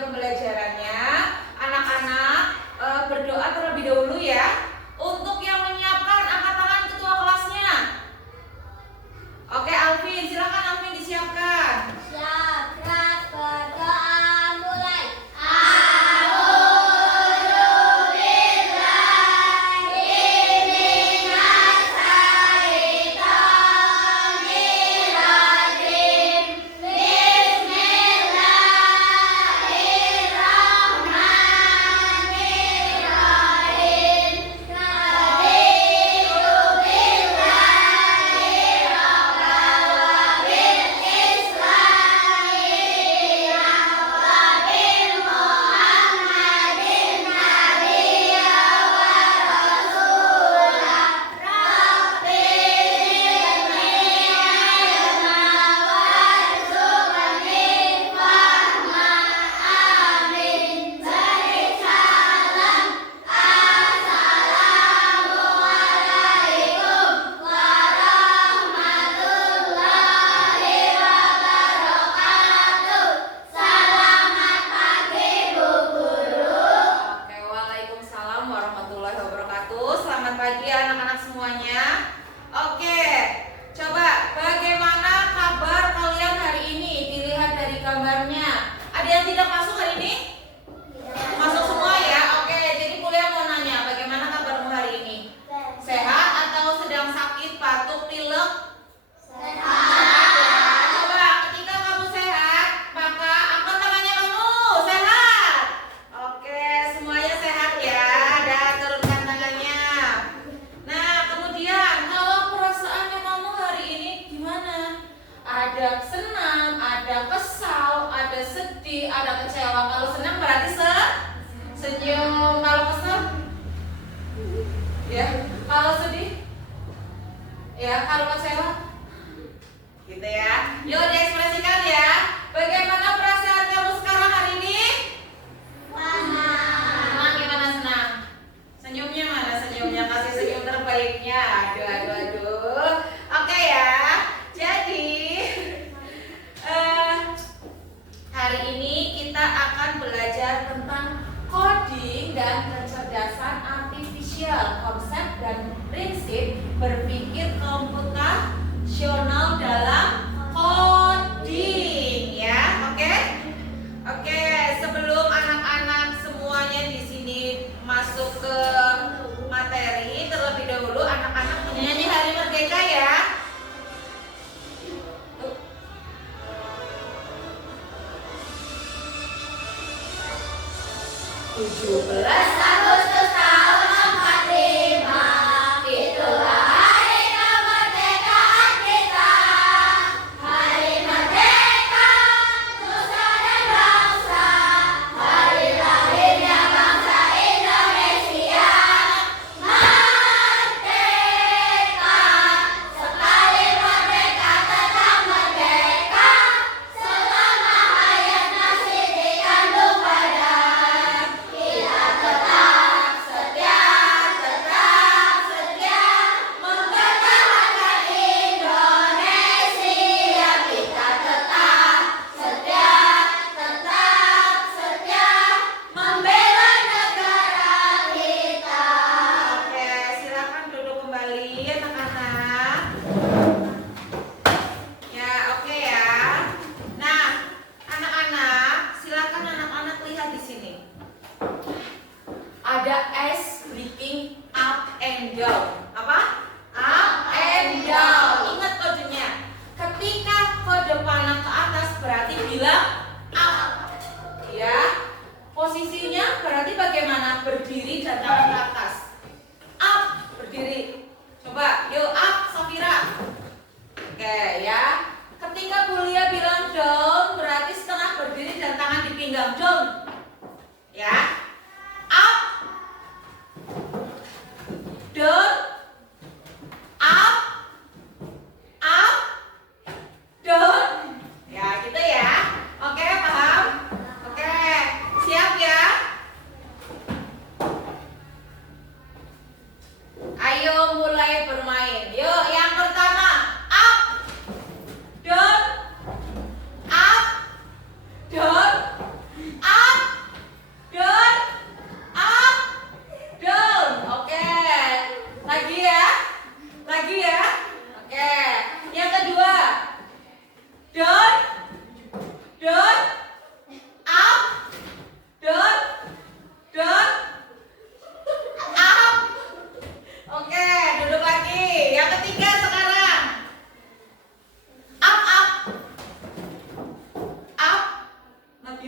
dimulai pembelajarannya. Anak-anak berdoa terlebih dahulu ya. Untuk yang menyiapkan angkat tangan ketua kelasnya. Oke, Alvin, silakan Alvin disiapkan. Siap, kelas berdoa mulai.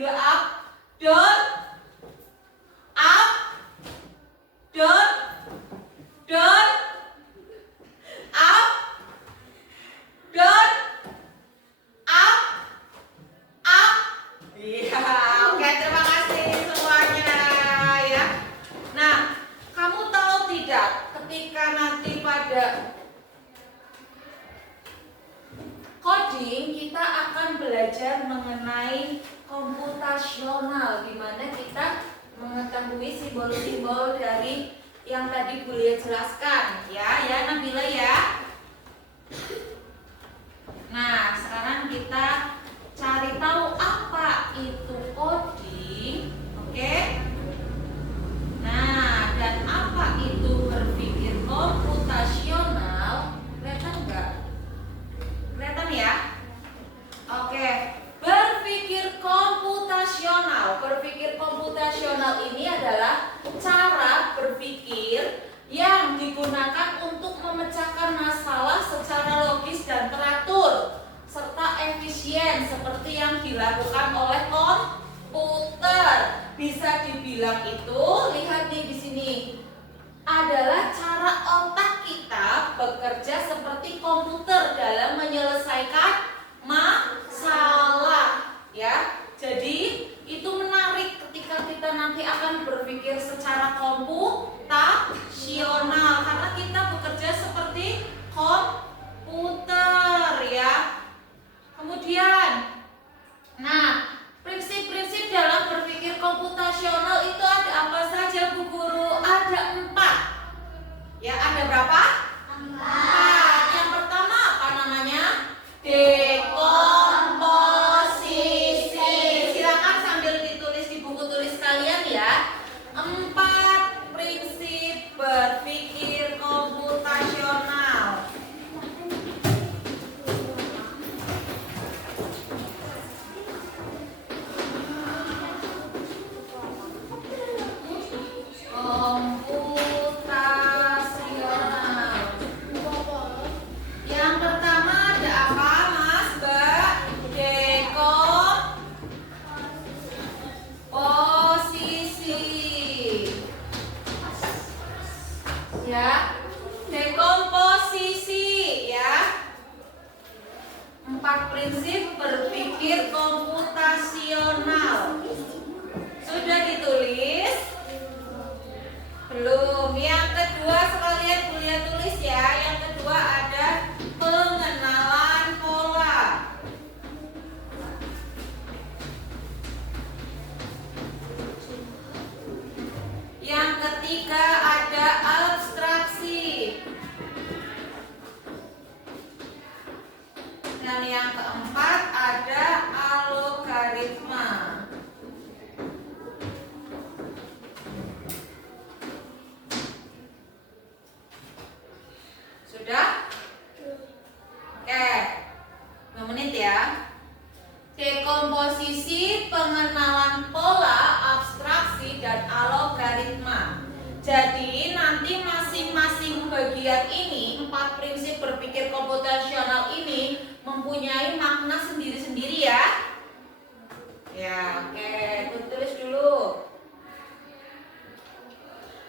Dua up, down, up, down, down, up, down, up, up. Iya, oke, terima kasih semuanya ya. Nah, kamu tahu tidak ketika nanti pada coding kita akan belajar mengenai komputasional, di mana kita mengetahui simbol-simbol dari yang tadi Bu Lia jelaskan ya Nabila ya. Nah, sekarang kita cari tahu apa itu coding, oke? Nah, dan apa itu berpikir komputasional? Kelihatan nggak? Kelihatan ya? Oke, berpikir komputasional. Berpikir komputasional ini adalah cara berpikir yang digunakan untuk memecahkan masalah secara logis dan teratur serta efisien seperti yang dilakukan oleh komputer. Bisa dibilang itu, lihat nih di sini, adalah cara otak kita bekerja seperti komputer dalam menyelesaikan masalah ya. Jadi itu menarik ketika kita nanti akan berpikir secara komputasional karena kita bekerja seperti komputer ya. Kemudian nah, prinsip-prinsip dalam berpikir komputasional itu ada apa saja Bu Guru? Ada 4. Ya, ada berapa? 4. Yang pertama apa namanya? Dekomposisi. Silakan sambil ditulis di buku tulis kalian ya. 4 prinsip berpikir komputasional. Komputasional. Yang pertama ada apa, Mas, Mbak? Dekomposisi. Ya, dekomposisi ya. 4 prinsip berpikir komputasional. Sudah ditulis? Belum. Yang kedua sekalian kuliah tulis ya. Yang kedua ada pengenalan pola. Yang ketiga ada abstraksi. Dan yang keempat ada algoritma. Sudah? Oke. 5 menit ya. Dekomposisi, pengenalan pola, abstraksi, dan algoritma. Jadi nanti masing-masing bagian ini, 4 prinsip berpikir komputasional ini mempunyai makna sendiri-sendiri ya. Ya, oke. Tulis dulu.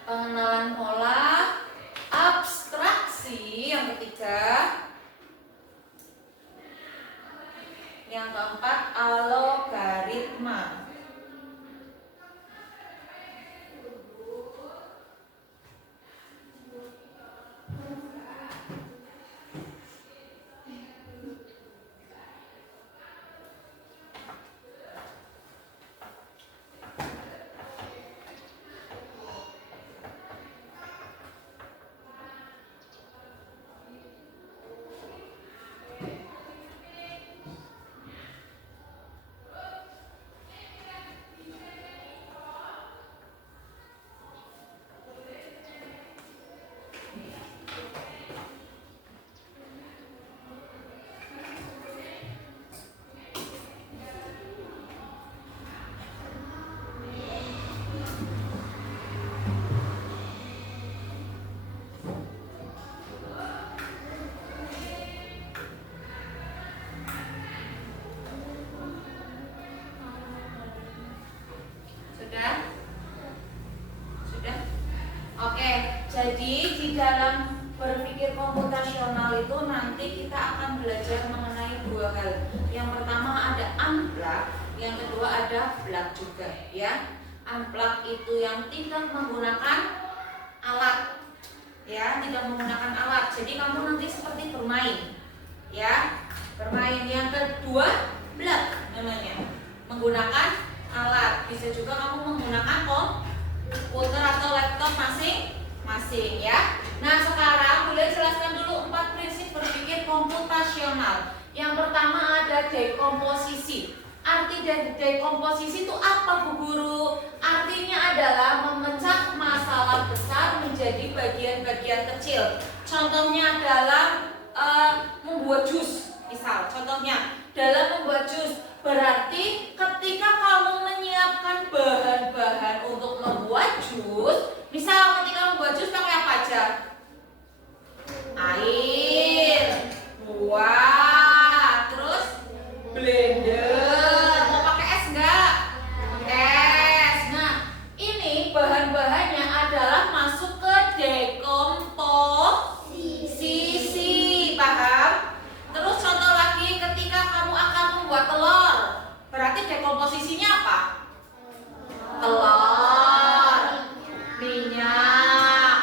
Pengenalan pola, abstraksi yang ketiga, yang keempat algoritma. Yang kedua ada unplug juga ya. Unplug itu yang tidak menggunakan alat ya, tidak menggunakan alat. Jadi kamu nanti seperti bermain ya, bermain. Yang kedua plug namanya, menggunakan alat. Bisa juga kamu menggunakan komputer atau laptop masing-masing ya. Nah sekarang boleh jelaskan dulu 4 prinsip berpikir komputasional. Yang pertama ada dekomposisi. Arti dari dekomposisi itu apa Bu Guru? Artinya adalah memecah masalah besar menjadi bagian-bagian kecil. Contohnya dalam membuat jus. Misal contohnya dalam membuat jus, berarti ketika kamu menyiapkan bahan-bahan untuk membuat jus, misal ketika membuat jus pakai apa aja? Air, buah, terus blender. Mau pakai es enggak? Es. Nah, ini bahan-bahannya adalah masuk ke dekomposisi. Paham? Terus contoh lagi, ketika kamu akan membuat telur, berarti dekomposisinya apa? Telur, minyak,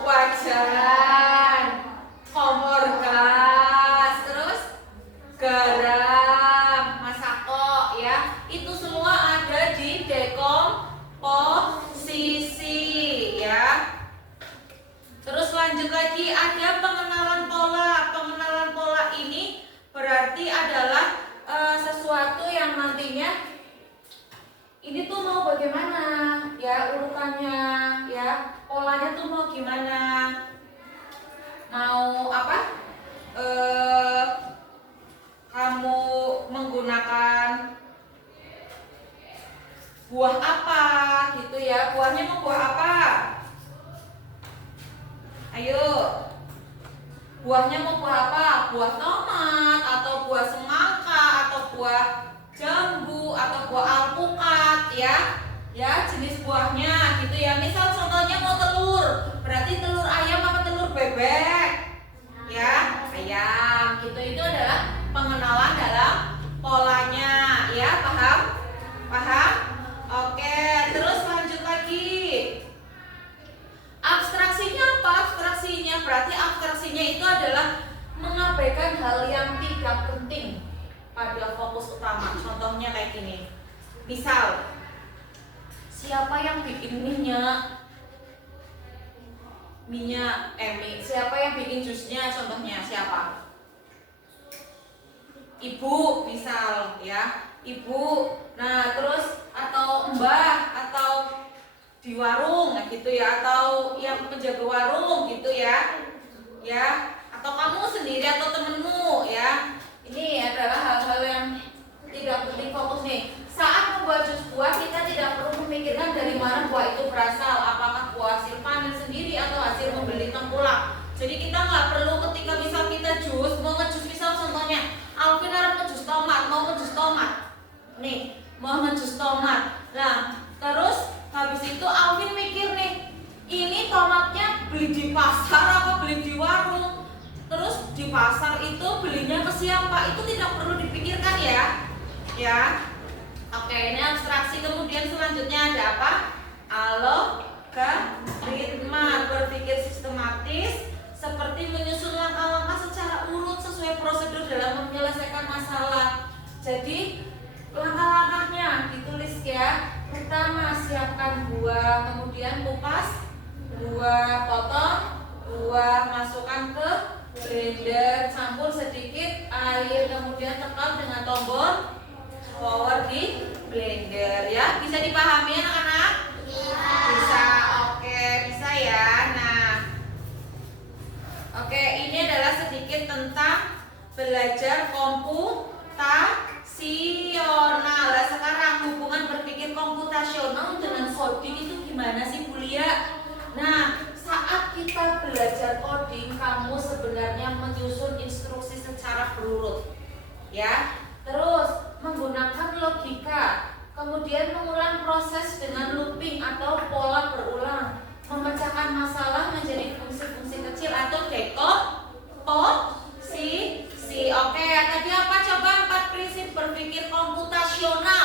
wajan, kompor gas, terus garam, masako ya. Itu semua ada di dekomposisi ya. Terus lanjut lagi ada pengenalan pola. Pengenalan pola ini berarti adalah sesuatu yang nantinya ini tuh mau bagaimana ya urutannya ya, polanya tuh mau gimana, mau apa, kamu menggunakan buah apa gitu ya, buahnya mau buah apa, ayo buahnya mau buah apa, buah tomat atau buah semangka atau buah jambu atau buah alpukat ya jenis buahnya gitu ya. Misal contohnya mau telur, berarti telur ayam apa telur bebek ya, ayam gitu. Itu adalah pengenalan dalam polanya ya. Paham? Oke, terus lanjut lagi. Abstraksinya apa? Abstraksinya berarti abstraksinya itu adalah mengabaikan hal yang tidak penting pada fokus utama. Contohnya kayak gini. Misal, siapa yang bikin siapa yang bikin jusnya? Contohnya siapa? Ibu misal ya, ibu. Nah terus atau mbah atau di warung gitu ya, atau yang penjaga warung gitu ya, atau kamu sendiri atau temenmu ya. Ini adalah hal-hal yang tidak penting fokus nih. Saat membuat jus buah kita tidak perlu memikirkan dari mana buah itu berasal, apakah buah hasil panen sendiri atau hasil membeli tengkulak. Jadi kita nggak perlu ketika misal kita jus, mau ngejus misal contohnya Alvin harus ngejus tomat, mau ngejus tomat. Nah terus habis itu Alvin mikir nih, ini tomatnya beli di pasar apa beli di warung? Terus di pasar itu belinya ke siapa? Itu tidak perlu dipikirkan ya. Oke, ini abstraksi. Kemudian selanjutnya ada apa? Algoritma, berpikir sistematis, seperti menyusun langkah-langkah secara urut sesuai prosedur dalam menyelesaikan masalah. Jadi langkah-langkahnya ditulis ya. Pertama, siapkan buah, kemudian kupas buah, potong buah, masukkan ke blender, campur sedikit air, kemudian tekan dengan tombol power di blender ya. Bisa dipahami anak-anak? Bisa. Oke, bisa ya. Nah, oke, ini adalah sedikit tentang belajar komputasional. Nah, sekarang hubungan berpikir komputasional dengan coding itu gimana sih Bu Lia? Nah, saat kita belajar coding, kamu sebenarnya menyusun instruksi secara berurut ya. Terus menggunakan logika, kemudian mengulang proses dengan looping atau pola berulang, memecahkan masalah menjadi fungsi-fungsi kecil atau dekomposisi. Oke, tadi apa? Coba 4 prinsip berpikir komputasional.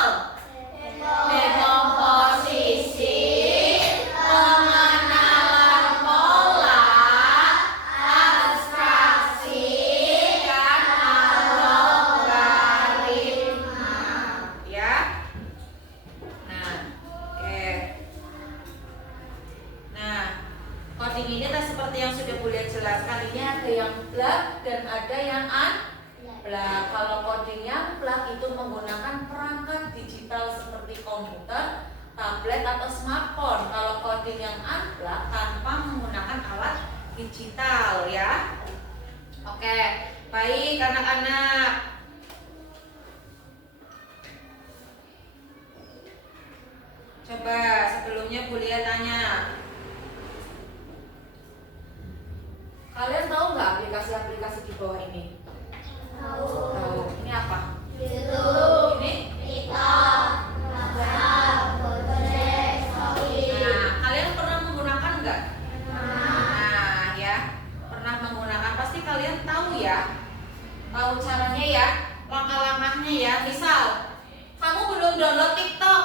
jelas. Kalinya ada yang blak dan ada yang unblak. Kalau coding yang blak itu menggunakan perangkat digital seperti komputer, tablet atau smartphone. Kalau coding yang unblak tanpa menggunakan alat digital ya. Oke, baik anak-anak. Coba sebelumnya Bu Lia tanya, kalian tahu nggak aplikasi-aplikasi di bawah ini? Tahu. Ini apa? YouTube, Ini? TikTok, WhatsApp, Goodreads, Shopee. Nah, kalian pernah menggunakan nggak? Nah, ya, pernah menggunakan. Pasti kalian tahu ya, tahu caranya ya, langkah-langkahnya ya. Misal, kamu belum download TikTok,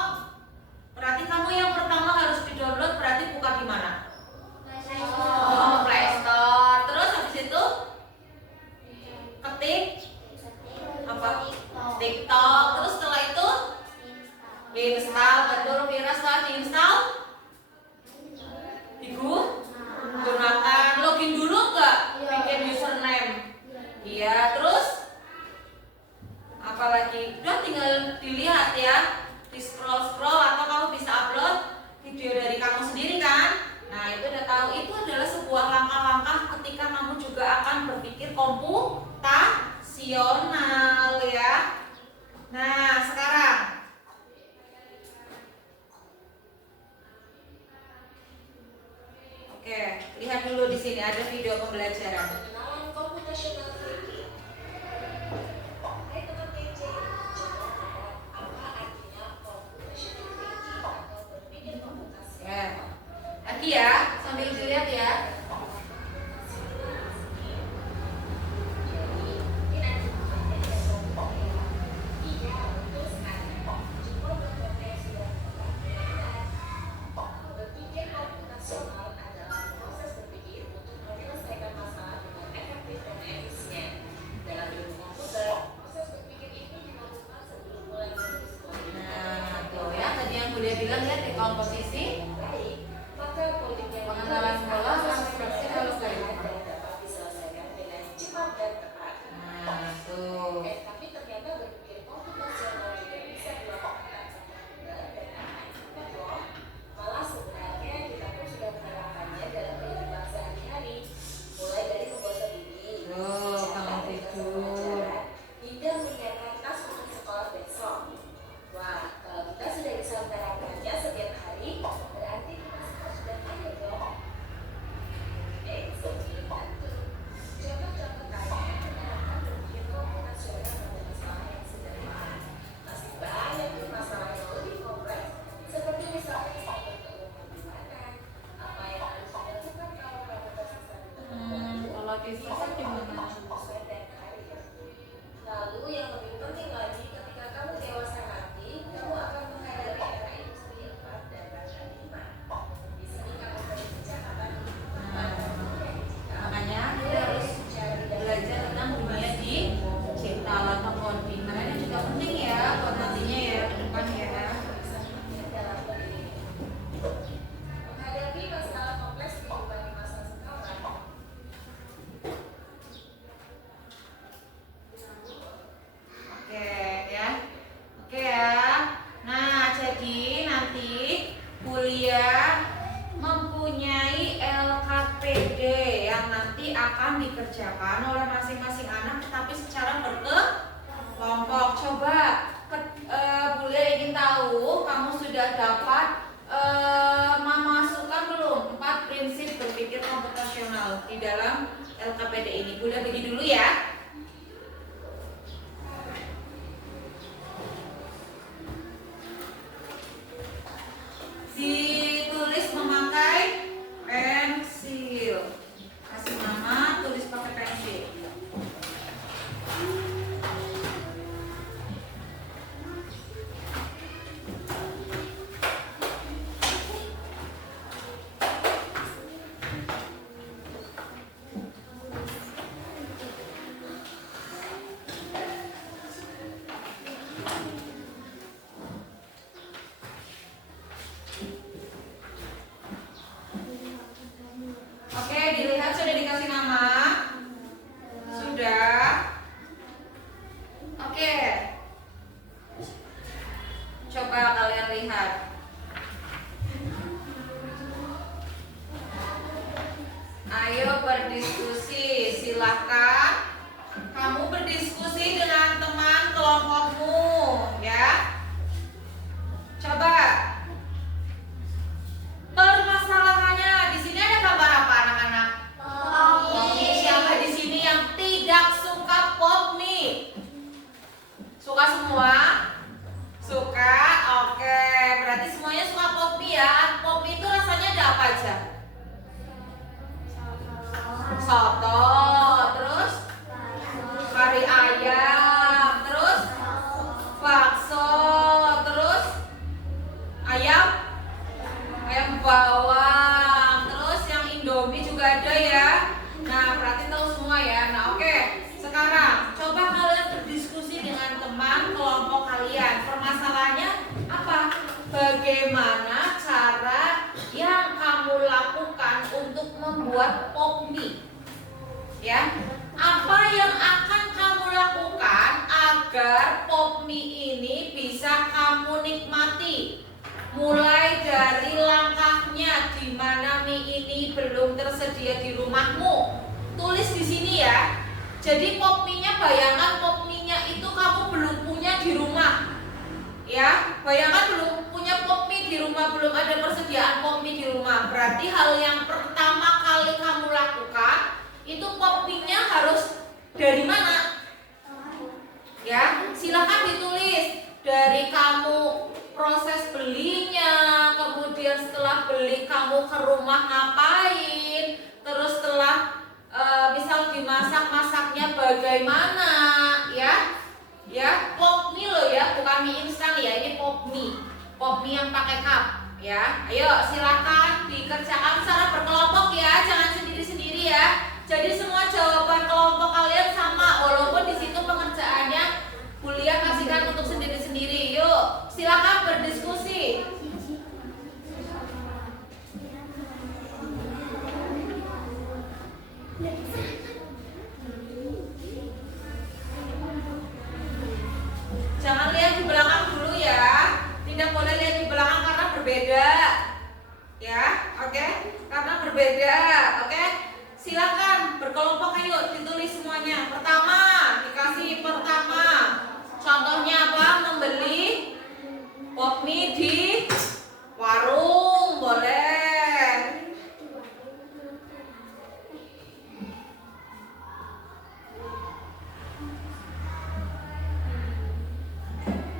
berarti kamu yang pertama harus di-download, berarti buka di mana? Oh, Play Store. Terus habis itu ketik apa? TikTok. Terus setelah itu diinstal. Betul, Vira. Setelah diinstal digunakan. Login dulu nggak? Bikin username. Iya. Terus apalagi? Udah tinggal dilihat ya, di scroll atau kamu bisa upload video dari kamu sendiri kan? Nah, itu udah tahu. Itu adalah sebuah langkah-langkah ketika kamu juga akan berpikir komputasional ya. Nah, sekarang oke, lihat dulu di sini ada video pembelajaran. Pengenalan komputasional thinking. Hai teman TJ, coba tebak apa artinya computational thinking atau berpikir komputasi. Ya. Lagi ya, sambil dilihat ya. Jadi, mungkin ada temannya yang komputer ya. Iya, betul sekali. Cuma berkonteks dan benar. Berpikir komputasional adalah proses berpikir untuk menyelesaikan masalah dengan efektif dan efisien. Dalam ilmu komputer, proses berpikir itu dilakukan sebelum mulai menulis kode. Nah, tuh ya, tadi yang Bu Lia bilang ya, di komposisi, Baik, maka kode yang pengenalan pola, abstraksi, algoritma. dan dapat diselesaikan dengan cepat dan tepat. Nah, tuh. Tapi ternyata berpikir komputasional juga bisa dilakukan tanpa komputer dan anak cepat loh. Malah sebenarnya kita pun sudah menerapkannya dalam kehidupan sehari-hari, mulai dari membuat strategi, Tuh, bangun tidur. hingga menyiapkan tas untuk sekolah besok. Wah, kalau kita sudah bisa menerapkannya setiap hari, berarti kita semua sudah kaya dong. Sebelum itu, contoh-contoh kaya menerapkan berpikir komputasional pada masalah yang sederhana. Masih banyak tuh masalah yang lebih kompleks, seperti misalnya mengatur keuangan bulanan, apa yang harus dilakukan kalau kamu tersisa di tengah waktu, Kalau disesat gimana? dan karir. Lalu yang lebih penting lagi, ketika kamu dewasa nanti, kamu akan menghadapi era industri 4 dan bahkan 5. Di sini kamu perlu pencatatan kehidupan kamu yang digital. Makanya kita harus belajar tentang dunia digital atau coding. Karena ini juga penting ya buat nantinya ya ke depan ya. Menghadapi masalah kompleks kehidupan di masa sekarang. Oke ya. Oke ya. Nah, jadi nanti kuliah mempunyai LKPD yang nanti akan dikerjakan oleh masing-masing anak tetapi secara berkelompok. Coba Bu Lia ingin tahu kamu sudah dapat memasukkan belum 4 prinsip berpikir komputasional di dalam LKPD ini. Bu Lia bagi dulu ya. Ditulis memakai pensil. Kasih nama, tulis pakai pensil. Coba kalian lihat. Ayo berdiskusi, silahkan kamu berdiskusi dengan teman kelompokmu, ya. Coba. Permasalahannya di sini ada gambar apa, anak-anak? Pop mie. Siapa di sini yang tidak suka pop mie? Suka semua? Suka? Oke, berarti semuanya suka pop mie ya. Pop mie itu rasanya ada apa aja? Soto, terus kari ayam, terus bakso, terus ayam bawang, terus yang Indomie juga ada ya. Nah, berarti tahu semua ya. Nah, oke. Sekarang coba kalian berdiskusi dengan teman kelompok kalian. Permasalahannya apa? Bagaimana cara yang kamu lakukan untuk membuat pop mie? Ya. Apa yang akan kamu lakukan agar pop mie ini bisa kamu nikmati? Mulai dari langkahnya di mana mie ini belum tersedia di rumahmu. Tulis di sini ya. Jadi pop mie-nya, bayangkan pop mie-nya itu kamu belum punya di rumah. Ya, bayangkan belum punya pop mie di rumah, belum ada persediaan pop mie di rumah. Berarti hal yang pertama kali kamu lakukan itu pop mie-nya harus dari mana? Ya, silakan ditulis dari kamu proses belinya, kemudian setelah beli kamu ke rumah ngapain, terus setelah misal dimasak-masaknya bagaimana, ya. Ya, pop mie loh ya, bukan mie instan ya, ini pop mie yang pakai cup, ya. Ayo silakan dikerjakan secara berkelompok ya, jangan sendiri-sendiri ya. Jadi semua jawaban kelompok kalian sama, walaupun di situ pengerjaannya kuliah kasihkan untuk sendiri-sendiri. Yuk, silakan berdiskusi. Jangan lihat di belakang dulu ya. Tidak boleh lihat di belakang karena berbeda. Ya, oke? Karena berbeda, oke? Silakan berkelompok, ayo ditulis semuanya. Pertama, dikasih pertama. Contohnya apa? Membeli pop mie di warung, boleh.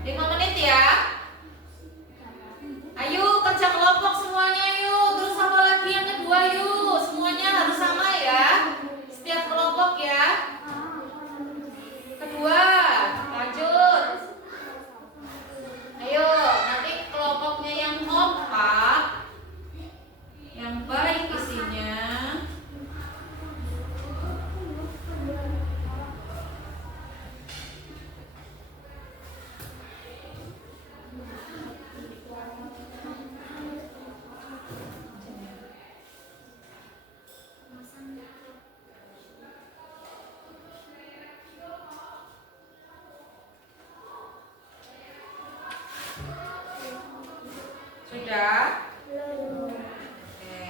5 menit ya. Ayo kerja kelompok semuanya yuk. Terus apa lagi yang kedua yuk. Semuanya harus sama ya. Setiap kelompok ya. Kedua, lanjut. Ayo, nanti kelompoknya yang kompak, yang baik isinya. Sudah? Oke.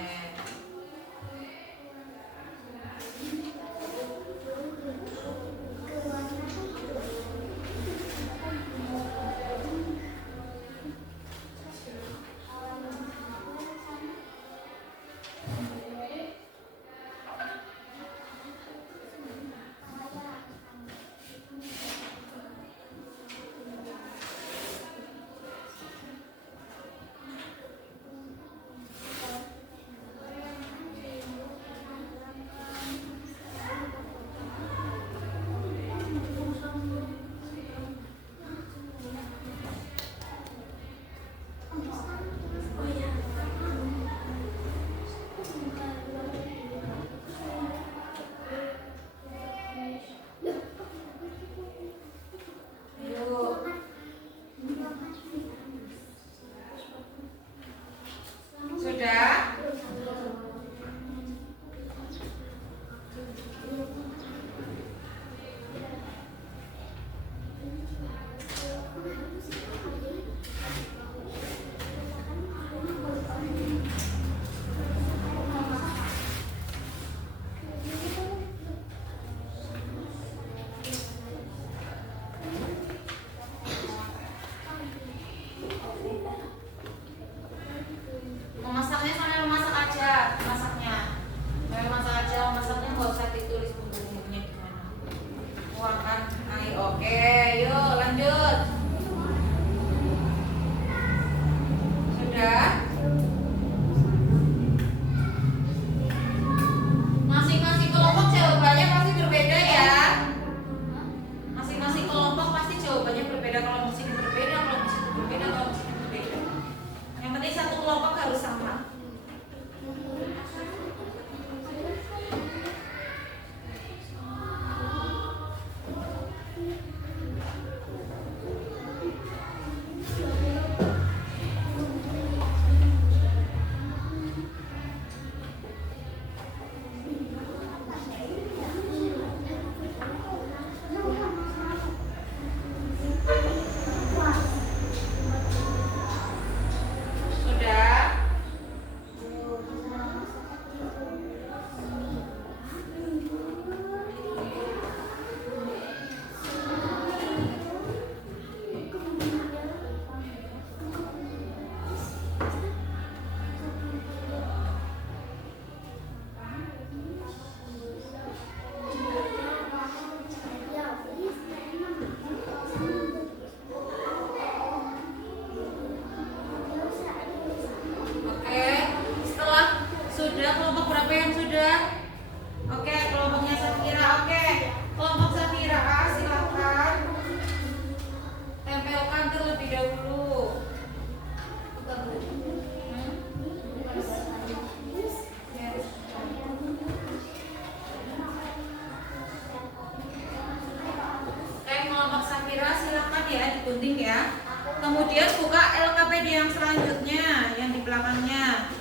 gunting ya. Kemudian buka LKPD yang selanjutnya, yang di belakangnya.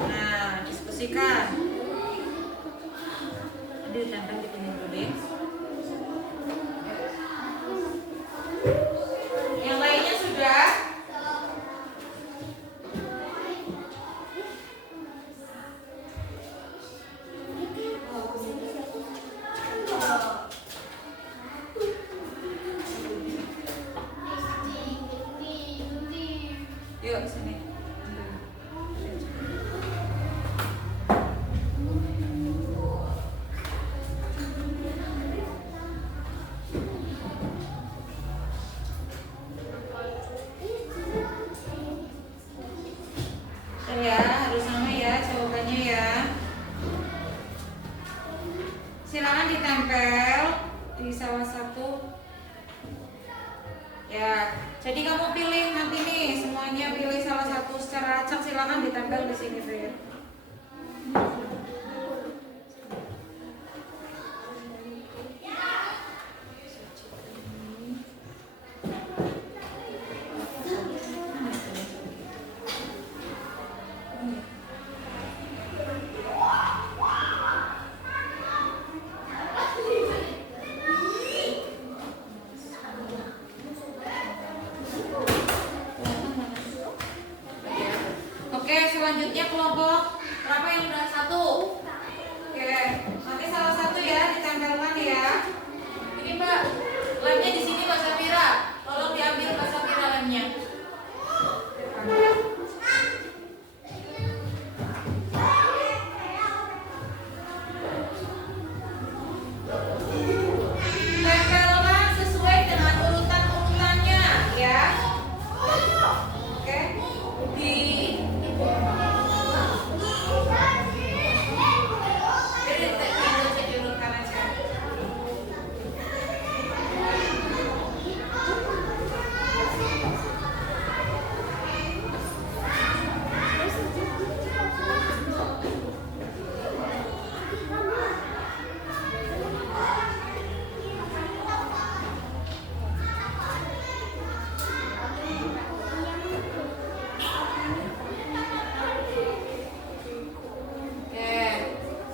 Nah, diskusikan. Aduh, tempel di sini dulu deh. Yang lainnya sudah? Yuk, sini. Ya, harus sama ya jawabannya ya. Silakan ditempel di salah satu. Ya, jadi kamu pilih nanti nih, semuanya pilih salah satu secara acak, silakan ditempel di sini, Fir. Oke, selanjutnya kelompok berapa yang udah satu? Oke, nanti salah satu ya ditempelkan ya. Ini Mbak, lemnya di sini Mbak Safira. Tolong diambil Mbak Safira lemnya. Tempelkan sesuai dengan urutan-urutannya ya. Oke. Di diurutkan aja. Oke,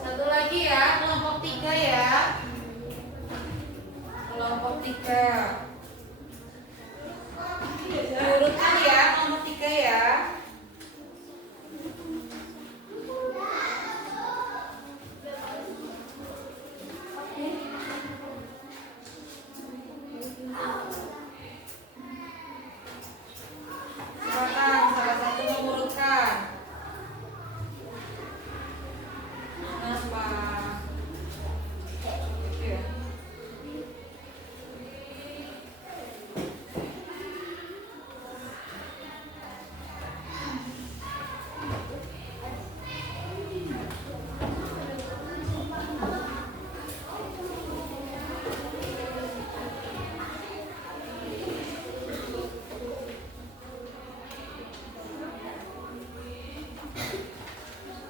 satu lagi ya, kelompok 3 ya. Kelompok 3. Diurutkan ya, kelompok 3 ya. Silakan salah satu mengurutkan. Kenapa? Iya.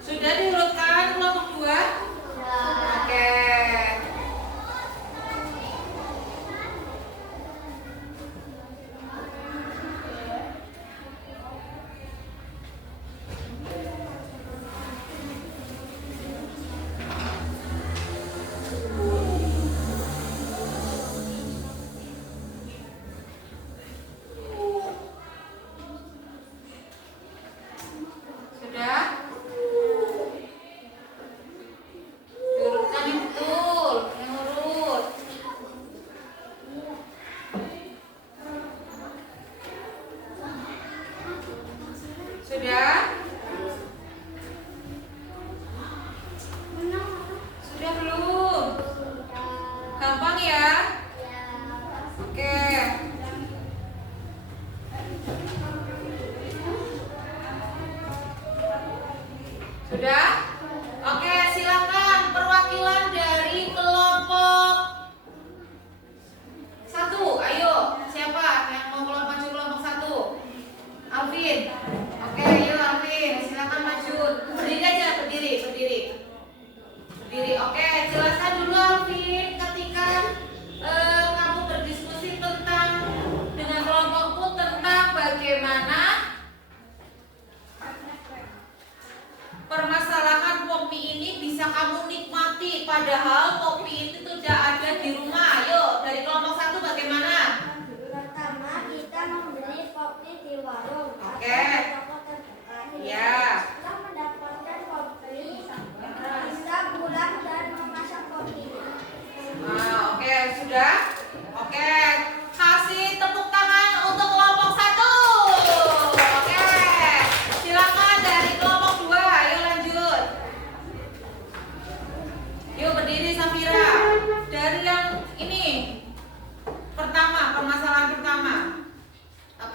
Sudah diurutkan kelompok 2? Oke. Sudah? Diurutkan yang betul, yang urut. Sudah? Sudah belum? Gampang ya? Oke. Sudah? Oke, silakan perwakilan dari kelompok 1. Ayo, siapa yang mau maju kelompok 1? Alvin. Oke, yuk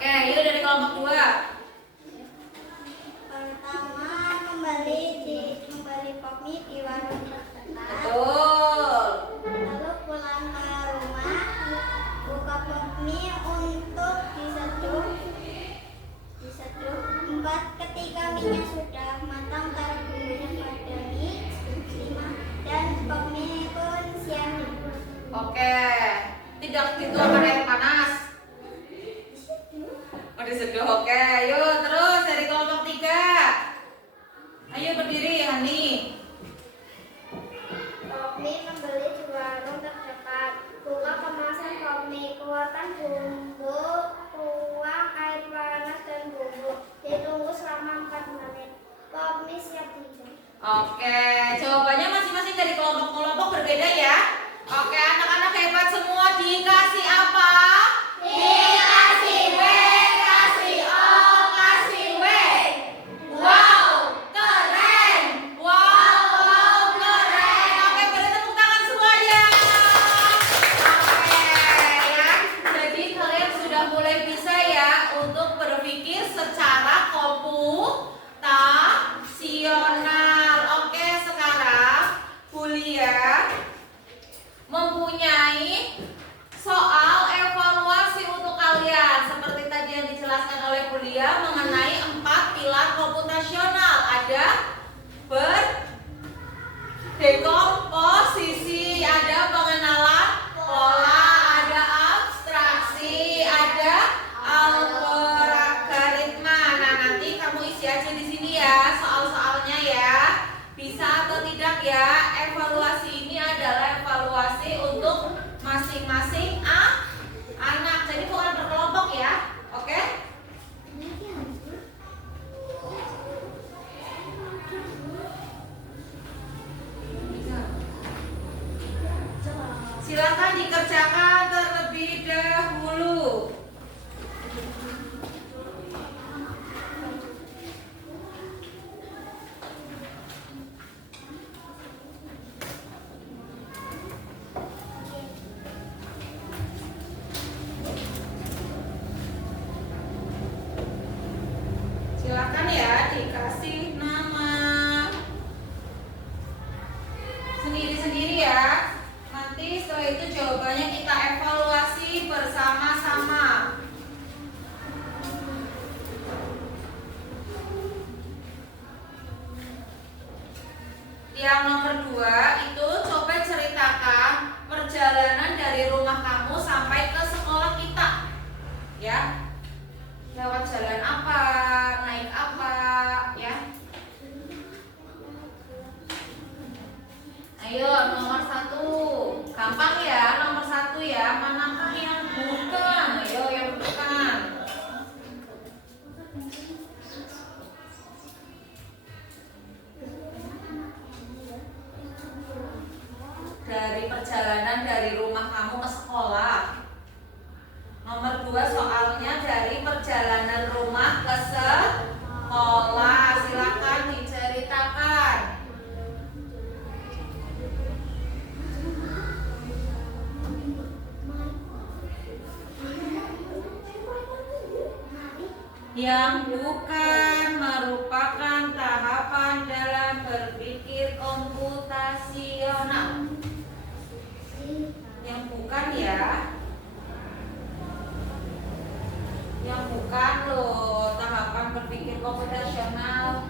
Oke, yuk dari kelompok 2. Pertama, membeli pop mie di warung terdekat. Betul. Lalu pulang ke rumah, buka pop mie untuk diseduh. Ketika mie-nya sudah matang, taruh bumbunya pada mie, dan pop mie pun siap. Oke. Tidak dituangkan air panas. Oh, diseduh. Oke, yuk terus dari kelompok 3. Ayo berdiri, Hani. Pop mie membeli di warung terdekat. Buka kemasan pop mie, keluarkan bumbu, tuang air panas dan bumbu. Ditunggu selama 4 menit. Pop mie siap dijual. Oke, jawabannya masing-masing dari kelompok-kelompok berbeda ya. Oke, anak-anak hebat semua. Dikasih apa? Dikasih W, kasih O, kasih W. Wow, keren. Wow, keren. Oke, boleh tepuk tangan semuanya. Oke, ya. Jadi kalian sudah mulai bisa ya untuk berpikir secara komputasional. Oke, sekarang kuliah mempunyai soal evaluasi untuk kalian. Seperti tadi yang dijelaskan oleh kuliah mengenai 4 pilar komputasional. Ada berdekomposisi, ada pengenalan pola, ada abstraksi, ada algoritma. Nah, nanti kamu isi aja di sini ya soal-soalnya ya. Bisa atau tidak ya? Evaluasi ini adalah evaluasi untuk masing-masing anak. Jadi bukan berkelompok ya. Oke? Silakan dikerjakan terlebih dahulu. Silakan ya dikasih nama sendiri-sendiri ya. Nanti setelah itu jawabannya kita evaluasi bersama-sama. Yang nomor 2 itu coba ceritakan perjalanan dari rumah kamu sampai ke sekolah kita. Ya. Lewat jalan apa, naik apa, ya. Ayo nomor 1. Gampang ya, nomor 1 ya. Manakah yang bukan? Ayo yang bukan. Dari perjalanan dari rumah kamu ke sekolah. Nomor 2 soalnya dari perjalanan rumah ke sekolah. Silakan diceritakan. Yang bukan merupakan tahapan dalam berpikir komputasional. Yang bukan ya. Yang bukan loh tahapan berpikir komputasional.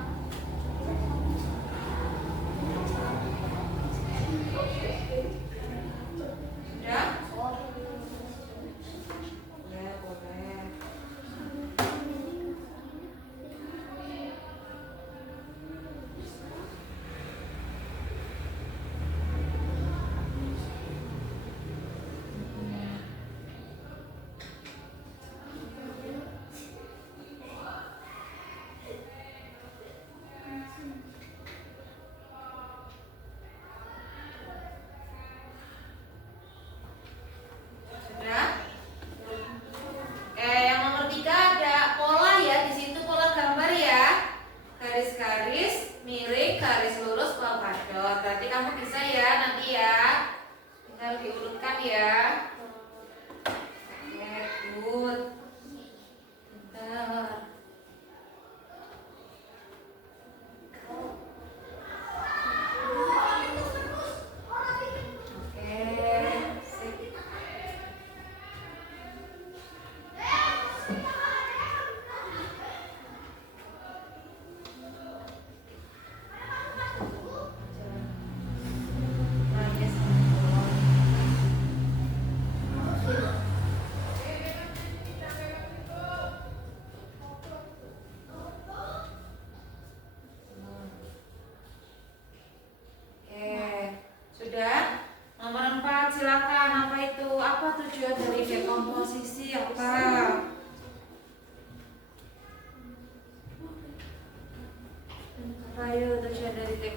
Ya? Ya, boleh. Sudah? Yang nomor 3 ada pola ya, di situ pola gambar ya. Garis-garis miring, garis lurus, polkadot. Berarti kamu bisa ya nanti ya. Tinggal diurutkan ya. Oke, good.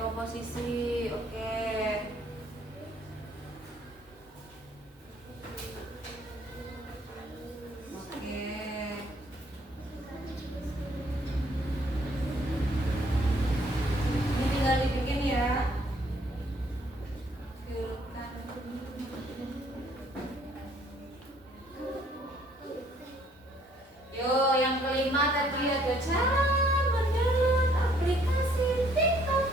komposisi. Oke. Oke. Ini tinggal dibikin ya. Diurutkan. Yo, yang kelima tadi ada cara mendownload aplikasi TikTok.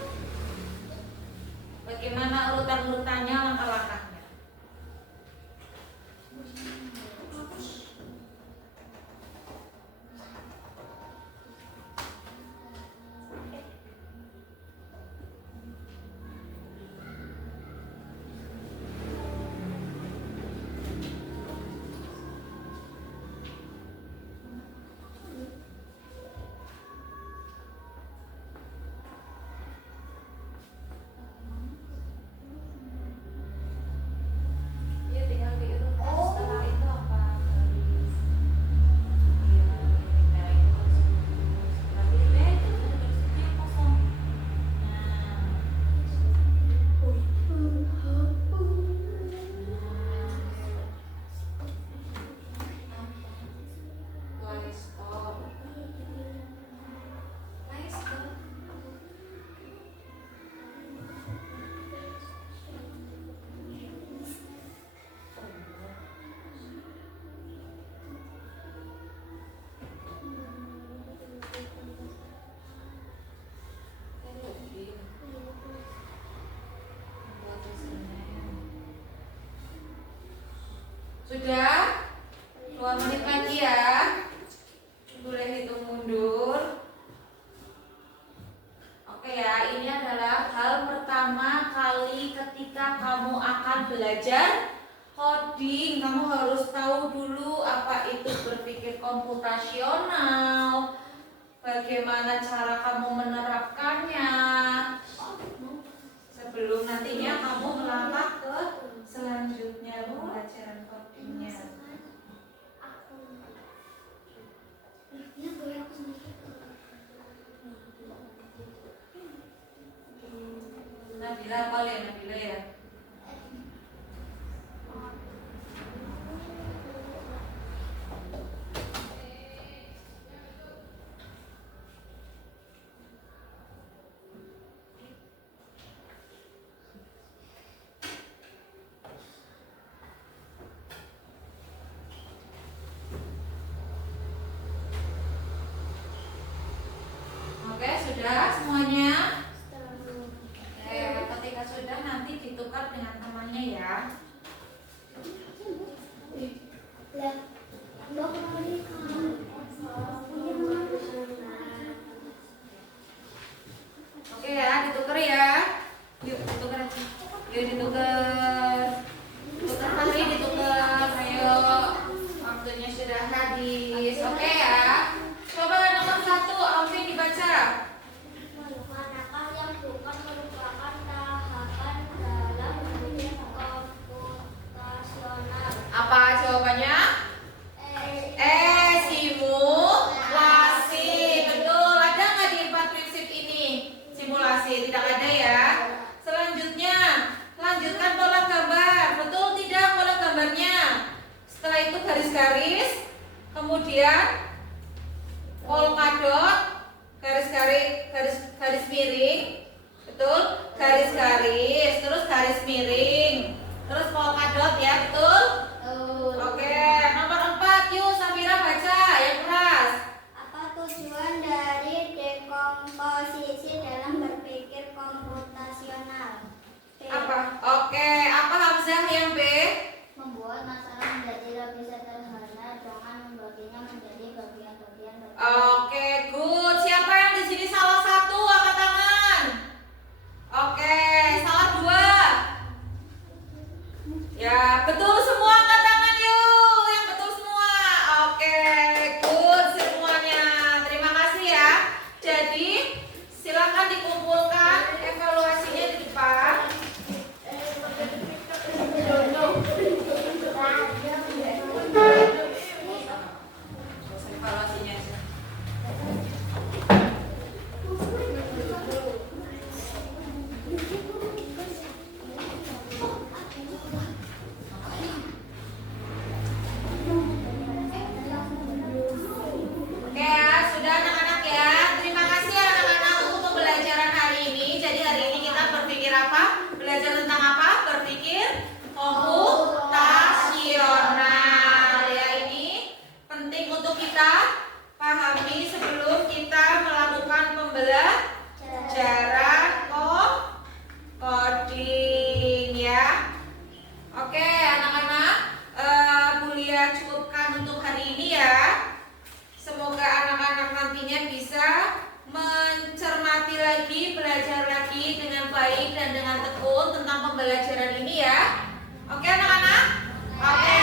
Bagaimana urutan-urutannya, langkah-langkahnya? Ya tinggal diurutkan. Setelah itu apa? Garis. Iya, nah itu setelah itu garisnya kosong. Nah, Play Store. Play Store. Sudah? 2 menit lagi ya. Boleh hitung mundur. Oke ya, ini adalah hal pertama kali ketika kamu akan belajar coding. Kamu harus tahu dulu apa itu berpikir komputasional, bagaimana cara kamu menerapkannya, sebelum nantinya kamu melangkah ke selanjutnya pembelajaran codingnya. Nabila boleh, Nabila ya. Oke, sudah semuanya? Oke, ketika sudah nanti ditukar dengan temannya ya. Oke ya, ditukar ya. Yuk, ditukar aja. Yuk, ditukar. Ditukar Fahri, ditukar. Ayo, waktunya sudah habis. Oke ya. Coba nomor 1, Alvin dibaca. Manakah yang bukan merupakan tahapan dalam berpikir komputasional? Apa jawabannya? Simulasi. Betul. Ada nggak di 4 prinsip ini? Simulasi. Tidak ada ya. Selanjutnya, lanjutkan pola gambar. Betul tidak pola gambarnya? Setelah itu garis-garis, kemudian polkadot, garis miring, betul? Garis-garis, terus garis miring, terus polkadot ya, betul? Oke, nomor 4, yuk Samira baca yang keras. Apa tujuan dari dekomposisi dalam berpikir komputasional? Apa? Oke, apa Hamzah yang B? Membuat masalah menjadi lebih sederhana dengan membaginya menjadi bagian-bagian. Oke, good. Siapa yang di sini salah satu? Angkat tangan. Oke, salah 2. Ya, betul semua, angkat tangan yuk. pembelajaran ini ya. Oke anak-anak? Oke.